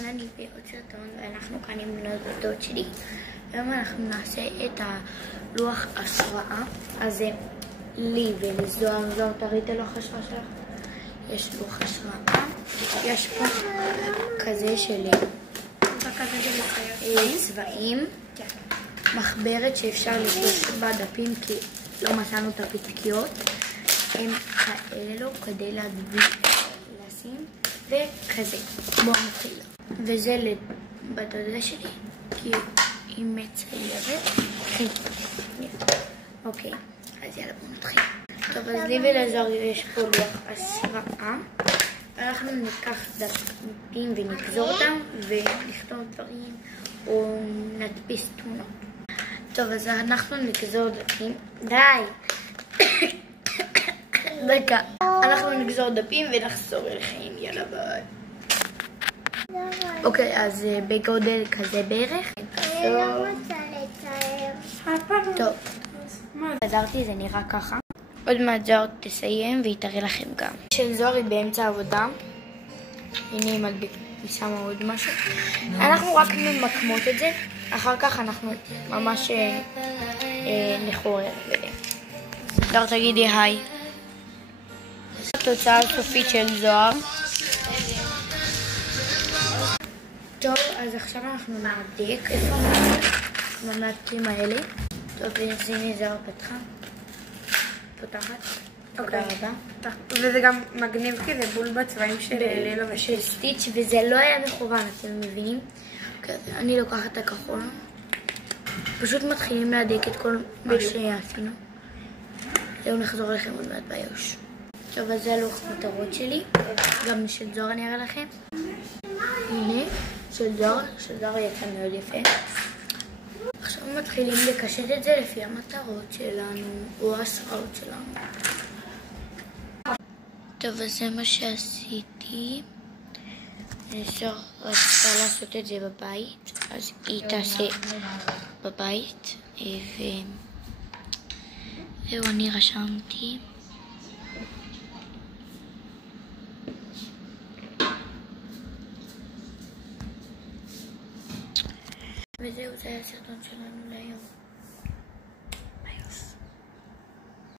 חנני ועוד סרטון, ואנחנו כאן עם בנות דוד שלי. היום אנחנו נעשה את הלוח השראה. אז לי ולזוהר, זוהר תראי את הלוח השראה שלך. יש לוח השראה, יש פה כזה של צבעים, מחברת שאפשר לשלוש בדפים כי לא מצאנו את הפתקיות, הם כאלו כדי לשים וכזה. בואו נתחיל. וזה לבת דודה שלי כי היא מציירת. אוקיי, אז יאללה בואו נתחיל. טוב, אז לי ולזוהר יש פה לוח השראה. אנחנו ניקח דפים ונגזור אותם ונכתוב דברים או נדפיס תמונות. טוב, אז אנחנו נגזור דפים. די! דקה. אנחנו נגזור דפים ונחזור אליכם. יאללה ביי. אוקיי, אז בגודל כזה בערך. אני לא רוצה לצייר. טוב. עזרתי, זה נראה ככה. עוד מעט זוהר תסיים והיא תראה לכם גם. של זוהר היא באמצע העבודה. הנה היא שמה עוד משהו. אנחנו רק ממקמות את זה. אחר כך אנחנו ממש נחורר. זוהר תגידי היי. התוצאה הסופית של זוהר. טוב, אז עכשיו אנחנו נעדק איפה המעטים האלה. טוב, הנה זוהר פתחה. פותחת. תודה רבה. וזה גם מגניב כי זה בול בצבעים של לילה ושל סטיץ', וזה לא היה מכוון, אתם מבינים? אני לוקחת את הכחול. פשוט מתחילים להדק את כל מה שעשינו. זהו, נחזור לכם עוד מעט ביוש. טוב, אז זה הלוח מטרות שלי. גם של זוהר אני אראה לכם. הנה, של זוהר יצא מאוד יפה. עכשיו מתחילים לקשט את זה לפי המטרות שלנו, או ההשראות שלנו. טוב, אז זה מה שעשיתי. זוהר רצתה לעשות את זה בבית, אז היא תעשה בבית. וזהו, אני רשמתי. וזהו, זה היה הסרטון שלנו להיום.